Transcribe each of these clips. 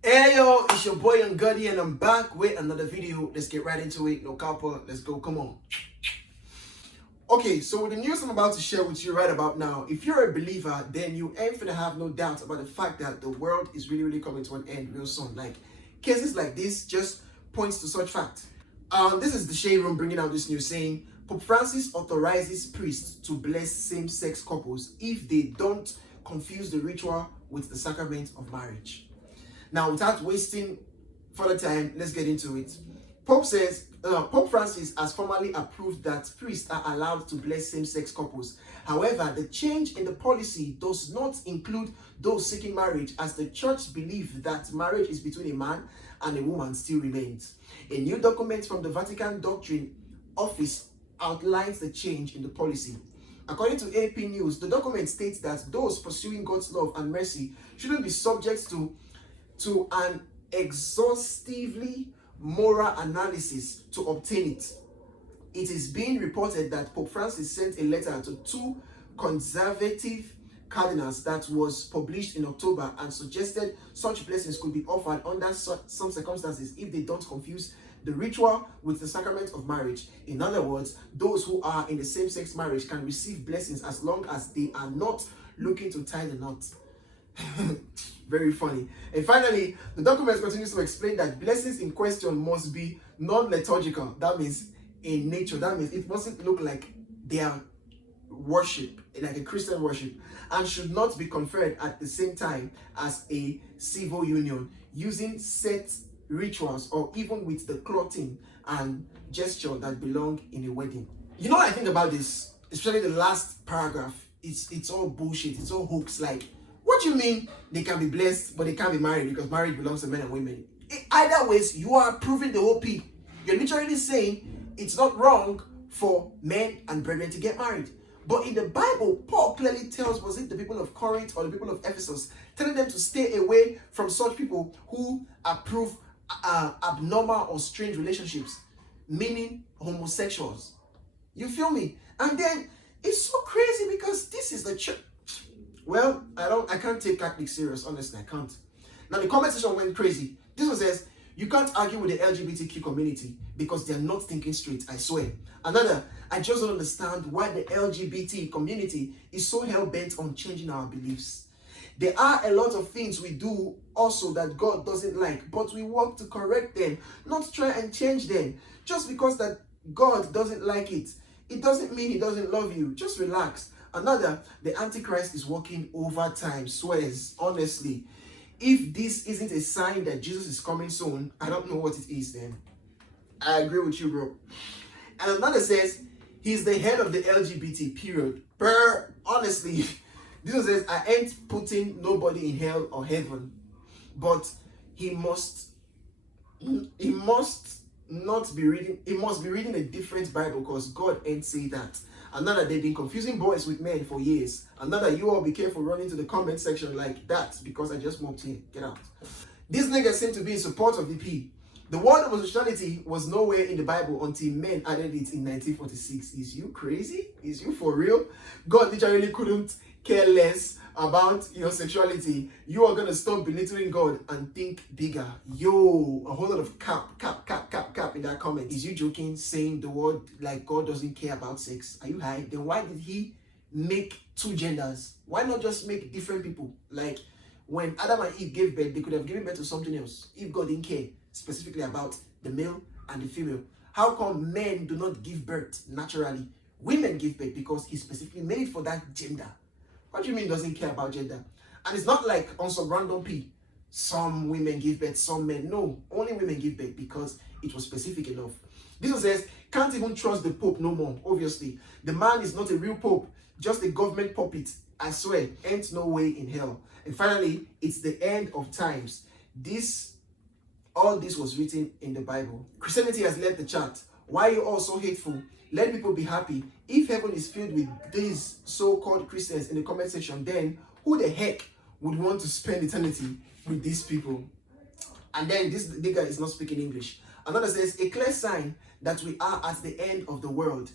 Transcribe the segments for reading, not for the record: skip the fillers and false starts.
Hey yo, it's your boy Young Guddy and I'm back with another video. Let's get right into it. No copper, let's go, come on. Okay, so with the news I'm about to share with you right about now, if you're a believer, then you ain't finna have no doubt about the fact that the world is really coming to an end real soon. Like, cases like this just points to such fact. This is the Shade Room bringing out this news saying, Pope Francis authorizes priests to bless same-sex couples if they don't confuse the ritual with the sacrament of marriage. Now, without wasting further time, let's get into it. Pope Francis has formally approved that priests are allowed to bless same-sex couples. However, the change in the policy does not include those seeking marriage, as the church believes that marriage is between a man and a woman still remains. A new document from the Vatican Doctrine Office outlines the change in the policy. According to AP News, the document states that those pursuing God's love and mercy shouldn't be subject to an exhaustively moral analysis to obtain it. It is being reported that Pope Francis sent a letter to two conservative cardinals that was published in October and suggested such blessings could be offered under some circumstances if they don't confuse the ritual with the sacrament of marriage. In other words, those who are in the same-sex marriage can receive blessings as long as they are not looking to tie the knot. Very funny. And finally, the document continues to explain that blessings in question must be non-liturgical. That means in nature. That means it mustn't look like they are worship, like a Christian worship, and should not be conferred at the same time as a civil union using set rituals or even with the clothing and gesture that belong in a wedding. You know what I think about this, especially the last paragraph? It's all bullshit. It's all hooks. Like, what do you mean they can be blessed but they can't be married because marriage belongs to men and women? Either ways, you are proving the whole P. You're literally saying it's not wrong for men and brethren to get married. But in the Bible, Paul clearly tells, was it the people of Corinth or the people of Ephesus, telling them to stay away from such people who approve abnormal or strange relationships, meaning homosexuals. You feel me? And then it's so crazy because this is the church. Well, I can't take Catholics serious, honestly, I can't. Now the comment section went crazy. This one says, you can't argue with the LGBTQ community because they're not thinking straight, I swear. Another, I just don't understand why the LGBT community is so hell-bent on changing our beliefs. There are a lot of things we do also that God doesn't like, but we work to correct them, not try and change them. Just because that God doesn't like it, it doesn't mean he doesn't love you. Just relax. Another, the Antichrist is working overtime, swears, honestly. If this isn't a sign that Jesus is coming soon, I don't know what it is then. I agree with you, bro. And another says, he's the head of the LGBT, period. Honestly, this one says, I ain't putting nobody in hell or heaven, but he must not be reading, he must be reading a different Bible because God ain't say that. Another, they've been confusing boys with men for years. Another, you all be careful running to the comment section like that because I just moved here. Get out. These niggas seem to be in support of the P. The word homosexuality was nowhere in the Bible until men added it in 1946. Is you crazy? Is you for real? God literally couldn't care less about your sexuality. You are gonna stop belittling God and think bigger. Yo, a whole lot of cap in that comment. Is you joking, saying the word like God doesn't care about sex? Are you high? Then why did he make two genders? Why not just make different people? Like when Adam and Eve gave birth, they could have given birth to something else if God didn't care specifically about the male and the female. How come men do not give birth naturally? Women give birth because he's specifically made for that gender. What do you mean doesn't care about gender? And it's not like on some random P. Some women give birth, some men. No, only women give birth because it was specific enough. This one says, can't even trust the Pope no more, obviously. The man is not a real Pope, just a government puppet. I swear, ain't no way in hell. And finally, it's the end of times. All this was written in the Bible. Christianity has led the chart. Why are you all so hateful? Let people be happy. If heaven is filled with these so-called Christians in the comment section, then who the heck would want to spend eternity with these people? And then this nigga is not speaking English. Another says, a clear sign that we are at the end of the world,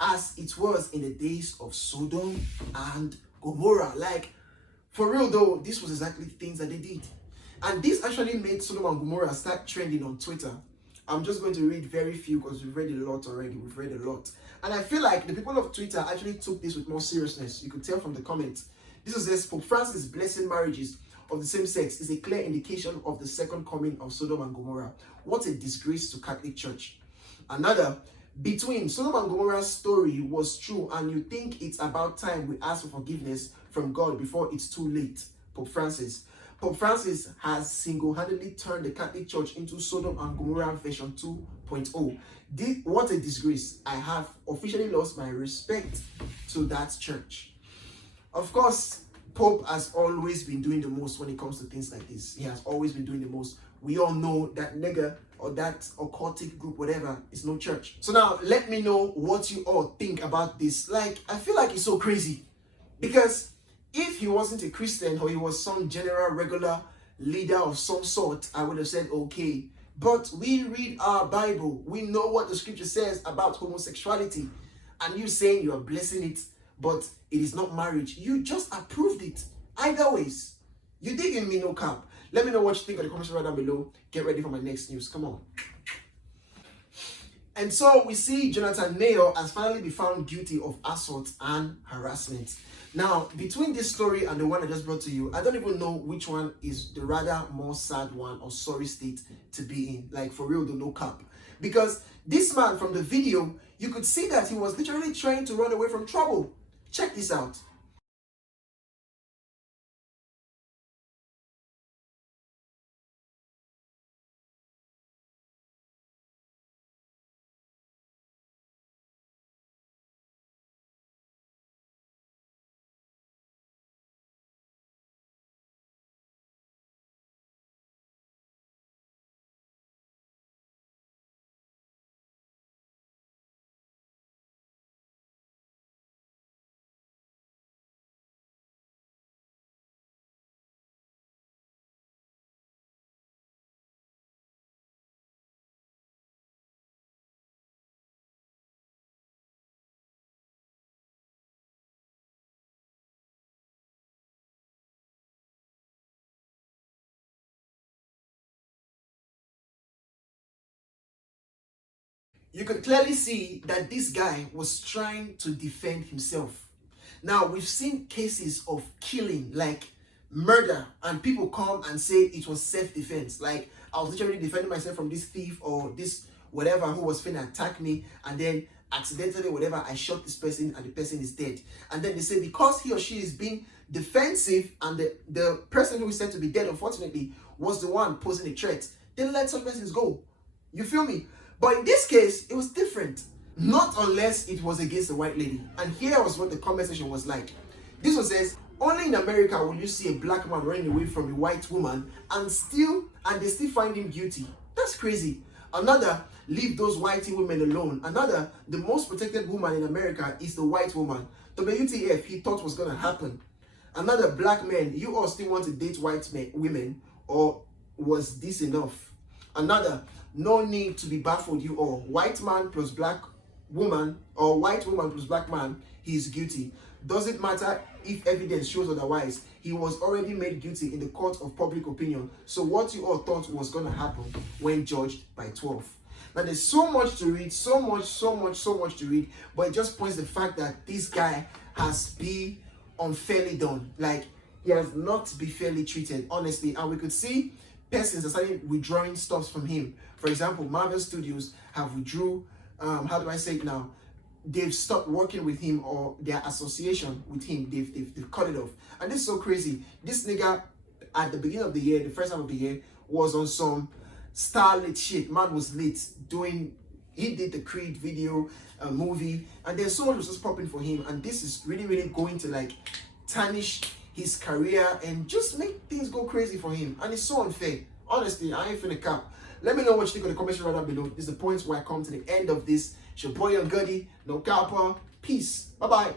as it was in the days of Sodom and Gomorrah. Like, for real though, this was exactly things that they did. And this actually made Sodom and Gomorrah start trending on Twitter. I'm just going to read very few because we've read a lot already. We've read a lot. And I feel like the people of Twitter actually took this with more seriousness. You could tell from the comments. This says, Pope Francis blessing marriages of the same sex is a clear indication of the second coming of Sodom and Gomorrah. What a disgrace to Catholic Church. Another, between Sodom and Gomorrah's story was true and you think it's about time we ask for forgiveness from God before it's too late. Pope Francis. Pope Francis has single-handedly turned the Catholic Church into Sodom and Gomorrah version 2.0. What a disgrace. I have officially lost my respect to that church. Of course, Pope has always been doing the most when it comes to things like this. He has always been doing the most. We all know that nigger or that occultic group, whatever, is no church. So now, let me know what you all think about this. Like, I feel like it's so crazy. Because if he wasn't a Christian or he was some general, regular leader of some sort, I would have said, okay. But we read our Bible. We know what the scripture says about homosexuality. And you saying you are blessing it, but it is not marriage. You just approved it. Either ways. You digging me, no cap. Let me know what you think in the comments right down below. Get ready for my next news. Come on. And so we see Jonathan Mayor has finally been found guilty of assault and harassment. Now, between this story and the one I just brought to you, I don't even know which one is the rather more sad one or sorry state to be in. Like, for real, the no cap. Because this man from the video, you could see that he was literally trying to run away from trouble. Check this out. You could clearly see that this guy was trying to defend himself. Now, we've seen cases of killing, like murder, and people come and say it was self-defense. Like, I was literally defending myself from this thief or this whatever who was finna attack me, and then accidentally, whatever, I shot this person and the person is dead. And then they say because he or she is being defensive and the person who is said to be dead, unfortunately, was the one posing a threat, then let some persons go. You feel me? But in this case, it was different. Not unless it was against a white lady. And here was what the comment section was like. This one says, only in America will you see a black man running away from a white woman and they still find him guilty. That's crazy. Another, leave those whitey women alone. Another, the most protected woman in America is the white woman. WTF, he thought was going to happen. Another, black man, you all still want to date white women, or was this enough? Another, no need to be baffled, you all. White man plus black woman, or white woman plus black man, he is guilty. Doesn't matter if evidence shows otherwise. He was already made guilty in the court of public opinion. So what you all thought was going to happen when judged by 12. Now there's so much to read, so much to read, but it just points the fact that this guy has been unfairly done. Like, he has not been fairly treated, honestly. And we could see persons are starting withdrawing stuff from him. For example, Marvel Studios have withdrew, how do I say it now? They've stopped working with him, or their association with him, they've cut it off. And this is so crazy. This nigga, at the beginning of the year, the first half of the year, was on some starlit shit. Man was lit he did the Creed video, movie, and there's so much was just popping for him. And this is really going to like tarnish his career and just make things go crazy for him. And it's so unfair. Honestly, I ain't finna cap. Let me know what you think in the comments right down below. This is the point where I come to the end of this. It's your boy Young Goody, no kappa. Peace. Bye-bye.